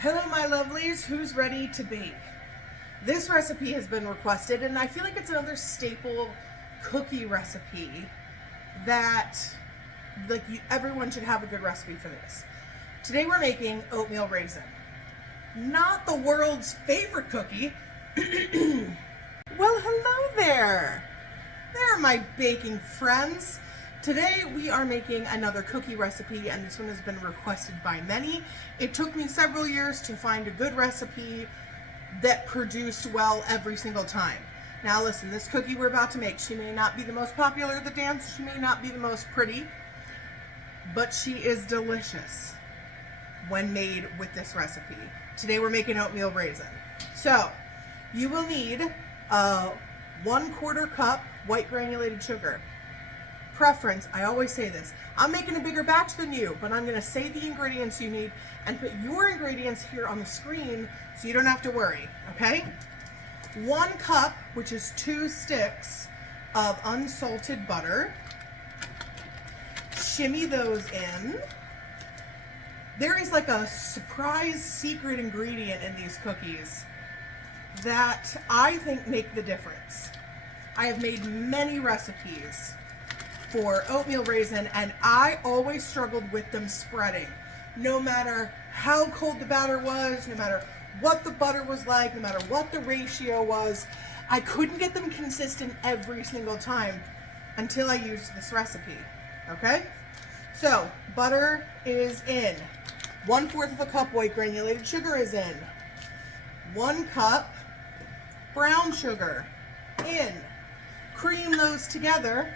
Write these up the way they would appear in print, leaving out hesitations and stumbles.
Hello my lovelies, who's ready to bake? This recipe has been requested and I feel like it's another staple cookie recipe that everyone should have a good recipe for this. Today we're making oatmeal raisin. Not the world's favorite cookie. Well, hello there. There are my baking friends. Today we are making another cookie recipe, and this one has been requested by many. It took me several years to find a good recipe that produced well every single time. Now listen, this cookie we're about to make, she may not be the most popular at the dance, she may not be the most pretty, but she is delicious when made with this recipe. Today we're making oatmeal raisin. So you will need 1/4 cup white granulated sugar. Preference, I always say this, I'm making a bigger batch than you, but I'm going to say the ingredients you need and put your ingredients here on the screen so you don't have to worry, okay? 1 cup, which is 2 sticks of unsalted butter. Shimmy those in. There is like a surprise secret ingredient in these cookies that I think make the difference. I have made many recipes for oatmeal raisin, and I always struggled with them spreading. No matter how cold the batter was, no matter what the butter was like, no matter what the ratio was, I couldn't get them consistent every single time until I used this recipe, okay? So, butter is in. 1/4 cup white granulated sugar is in. 1 cup brown sugar in. Cream those together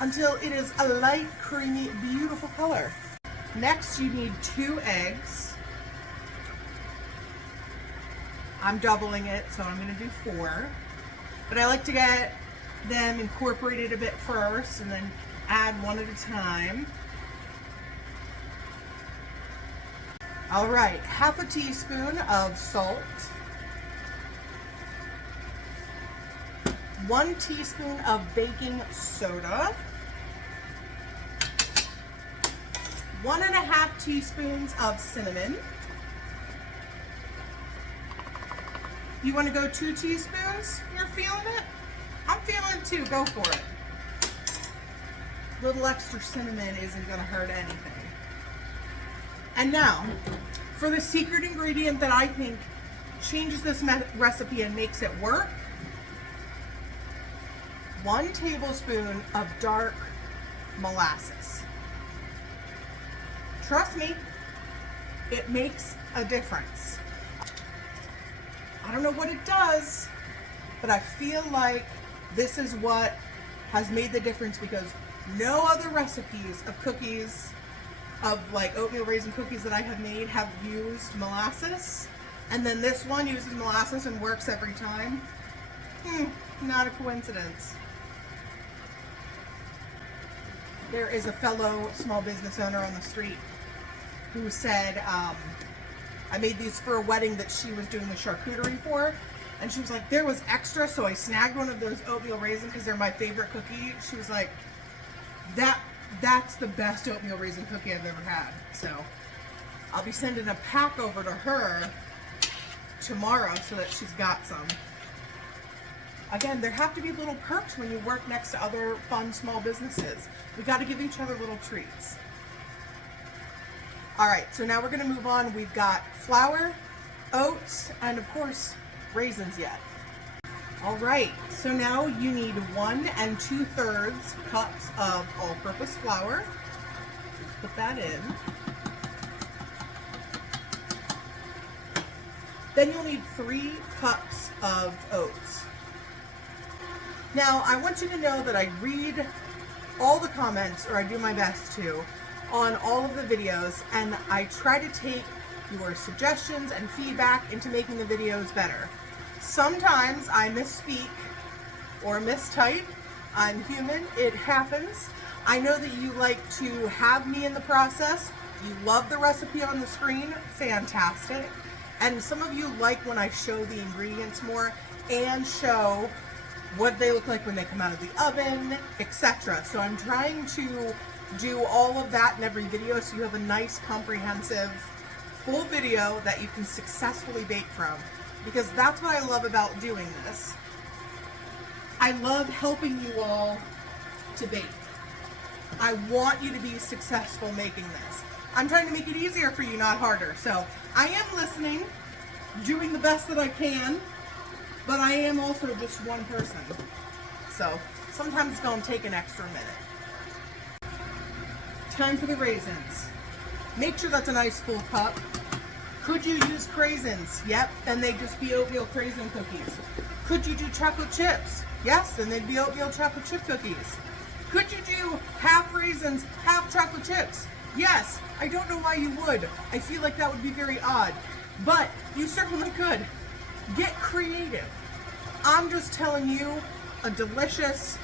until it is a light, creamy, beautiful color. Next, you need 2 eggs. I'm doubling it, so I'm going to do 4. But I like to get them incorporated a bit first and then add one at a time. All right, 1/2 teaspoon of salt. 1 teaspoon of baking soda. 1½ teaspoons of cinnamon. You want to go 2 teaspoons? You're feeling it? I'm feeling it too. Go for it. A little extra cinnamon isn't going to hurt anything. And now, for the secret ingredient that I think changes this recipe and makes it work, 1 tablespoon of dark molasses. Trust me, it makes a difference. I don't know what it does, but I feel like this is what has made the difference, because no other recipes of cookies, of like oatmeal raisin cookies that I have made, have used molasses. And then this one uses molasses and works every time. Not a coincidence. There is a fellow small business owner on the street who said, I made these for a wedding that she was doing the charcuterie for, and she was like, there was extra, so I snagged one of those oatmeal raisin because they're my favorite cookie. She was like, that's the best oatmeal raisin cookie I've ever had. So I'll be sending a pack over to her tomorrow so that she's got some. Again, there have to be little perks when you work next to other fun small businesses. We got to give each other little treats. All right, so now we're going to move on. We've got flour, oats, and of course, raisins yet. All right, so now you need 1 2/3 cups of all-purpose flour. Let's put that in. Then you'll need 3 cups of oats. Now, I want you to know that I read all the comments, or I do my best to, on all of the videos, and I try to take your suggestions and feedback into making the videos better. Sometimes I misspeak or mistype. I'm human, it happens. I know that you like to have me in the process. You love the recipe on the screen, fantastic. And some of you like when I show the ingredients more and show what they look like when they come out of the oven, etc. So I'm trying to do all of that in every video so you have a nice comprehensive full video that you can successfully bake from, because that's what I love about doing this. I love helping you all to bake. I want you to be successful making this. I'm trying to make it easier for you, not harder. So I am listening, doing the best that I can, but I am also just one person. So sometimes it's going to take an extra minute. Time for the raisins. Make sure that's a nice full cup. Could you use craisins? Yep, and they'd just be oatmeal craisin cookies. Could you do chocolate chips? Yes, and they'd be oatmeal chocolate chip cookies. Could you do half raisins, half chocolate chips? Yes. I don't know why you would. I feel like that would be very odd, but you certainly could. Get creative. I'm just telling you a delicious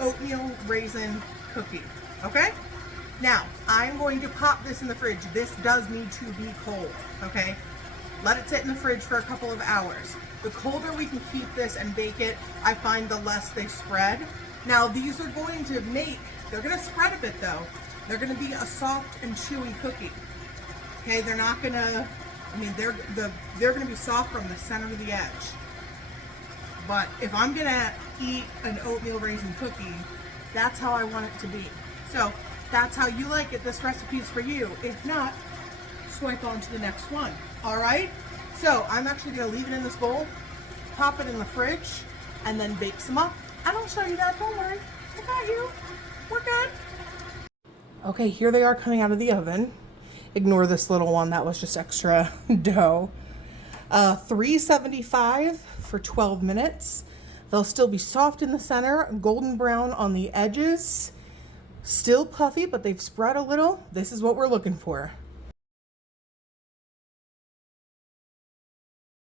oatmeal raisin cookie, okay? Now, I'm going to pop this in the fridge. This does need to be cold, okay? Let it sit in the fridge for a couple of hours. The colder we can keep this and bake it, I find the less they spread. Now, these are going to they're going to spread a bit though. They're going to be a soft and chewy cookie. Okay, they're not going to, they're going to be soft from the center to the edge. But if I'm going to eat an oatmeal raisin cookie, that's how I want it to be. So, that's how you like it. This recipe is for you. If not, swipe on to the next one. All right? So I'm actually going to leave it in this bowl, pop it in the fridge, and then bake some up. And I'll show you that. Don't worry. I got you. We're good. Okay, here they are coming out of the oven. Ignore this little one. That was just extra dough. 375 for 12 minutes. They'll still be soft in the center, golden brown on the edges. Still puffy, but they've spread a little. This is what we're looking for.